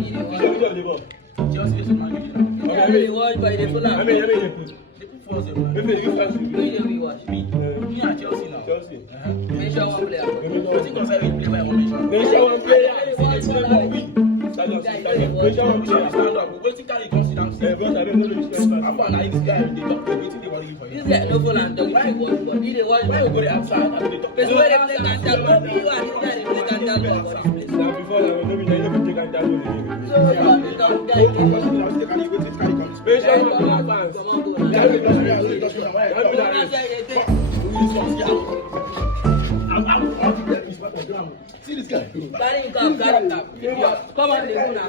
Which of the ball? Chelsea is Man U. Yeah, they watch by the full How many they put? They put 4-0. Maybe you fancy. We watch. Me and Chelsea now. Chelsea. Mention one player. What's it concerned with play by one nation? Mention one player. Watch one player. Mention one player. Stand up. Waiting carry come sit down. But I don't know the difference. I'm not like this guy. They talk. Waiting they want to give for you. This guy no phone and dog. Why watch? But he dey watch. Why you go there outside and they talk? Because where they play Ganta, no be you and this guy dey play Ganta ball for this place. Now before I no be like you take and that one. So you want to talk guy dey watch. Mention one advance. Come on, go. See this guy. Carry him cap. Come on, they go now.